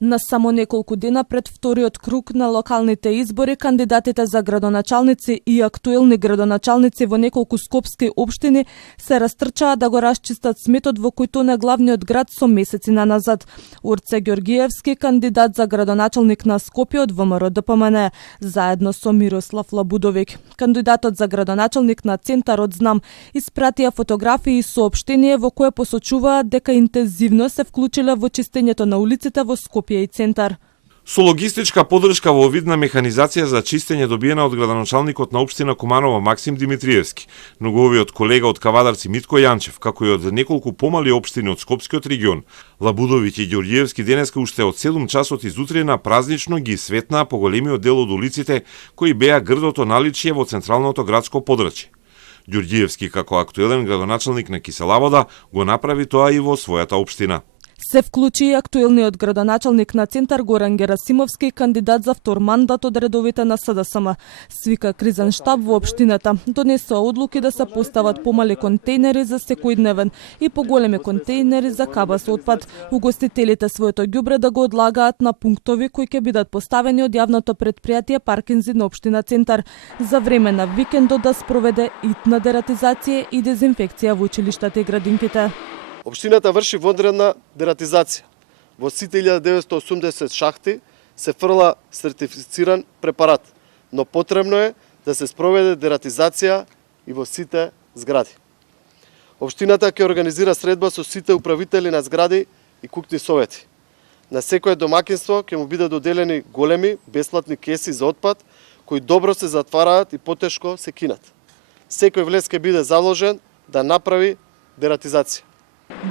На само неколку дена пред вториот круг на локалните избори, кандидатите за градоначалници и актуелни градоначалници во неколку скопски општини се растрчаа да го расчистат сметот во Кујтоне, главниот град, со месеци наназад. Урце Ѓоргиевски, кандидат за градоначалник на Скопје од ВМРО-ДПМН, заедно со Мирослав Лабудовик. Кандидатот за градоначалник на Центарот Знам испратија фотографии и соопштение во кое посочуваат дека интензивно се вклучиле во чистењето на улиците во Скопје и Центар. Со логистичка подршка во вид на механизација за чистење добиена од градоначалникот на општина Куманово Максим Димитриевски, неговиот колега од Кавадарци Митко Јанчев, како и од неколку помали општини од Скопскиот регион, Лабудовиќ и Ѓоргиевски денеска уште од 7 часот изутрина празнично ги светнаа поголемиот дел од улиците кои беа грдото наличие во централното градско подрачје. Ѓоргиевски, како актуелен градоначалник на Киселавода, го направи тоа и во својата општина. Се вклучи и актуелниот градоначалник на Центар Горан Герасимовски, кандидат за втор мандат од редовите на СДСМ. Свика кризен штаб во општината, донесоа одлуки да се постават помали контейнери за секојдневен и поголеми контейнери за кабас отпад. Угостителите своето ѓубре да го одлагаат на пунктови кои ќе бидат поставени од јавното предпријатие Паркинзи на општина Центар за време на викендот да спроведе итна дератизација и дезинфекција во училиштата и градинките. Општината врши вонредна дератизација. Во сите 1980 шахти се фрла сертифициран препарат, но потребно е да се спроведе дератизација и во сите згради. Општината ќе организира средба со сите управители на згради и куќни совети. На секое домаќинство ќе му бидат доделени големи бесплатни кеси за отпад кои добро се затвараат и потешко се кинат. Секој влез ќе биде заложен да направи дератизација.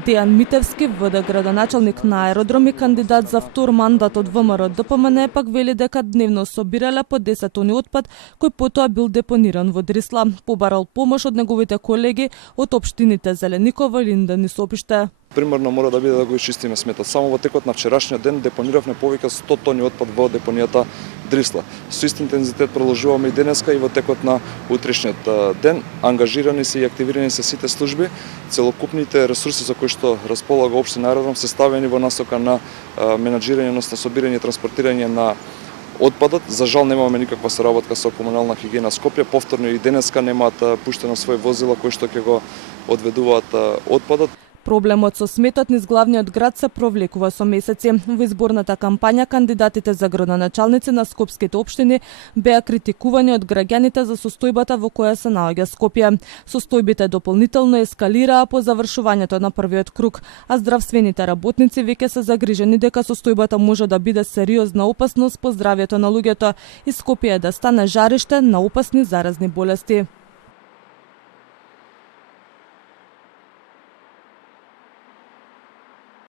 Дејан Митевски, ВД градоначалник на аеродром и кандидат за втор мандат од ВМРО-ДПМН, пак вели дека дневно собирале по 10 тони отпад кој потоа бил депониран во Дрисла. Побарал помош од неговите колеги од општините Зеленикова, Линден и Сопиште. Примерно мора да биде да го исчистиме сметот. Само во текот на вчерашниот ден депониравме повеќе 100 тони отпад во депонијата Дрисла. Со ист интензитет продолжуваме и денеска и во текот на утрешниот ден. Ангажирани се и активирани се сите служби. Целокупните ресурси за кои што располага општина Аеродром се ставени во насока на менаџирање, односно собирање и транспортирање на отпадот. За жал немаме никаква соработка со комунална хигиена Скопје. Повторно и денеска немаат пуштено свој возила кои што ќе го одведуваат отпадот. Проблемот со сметот низ главниот град се провлекува со месеци. Во изборната кампања кандидатите за градоначалници на скопските општини беа критикувани од граѓаните за состојбата во која се наоѓа Скопје. Состојбите дополнително ескалираа по завршувањето на првиот круг, а здравствените работници веќе се загрижени дека состојбата може да биде сериозна опасност по здравјето на луѓето и Скопје да стане жариште на опасни заразни болести.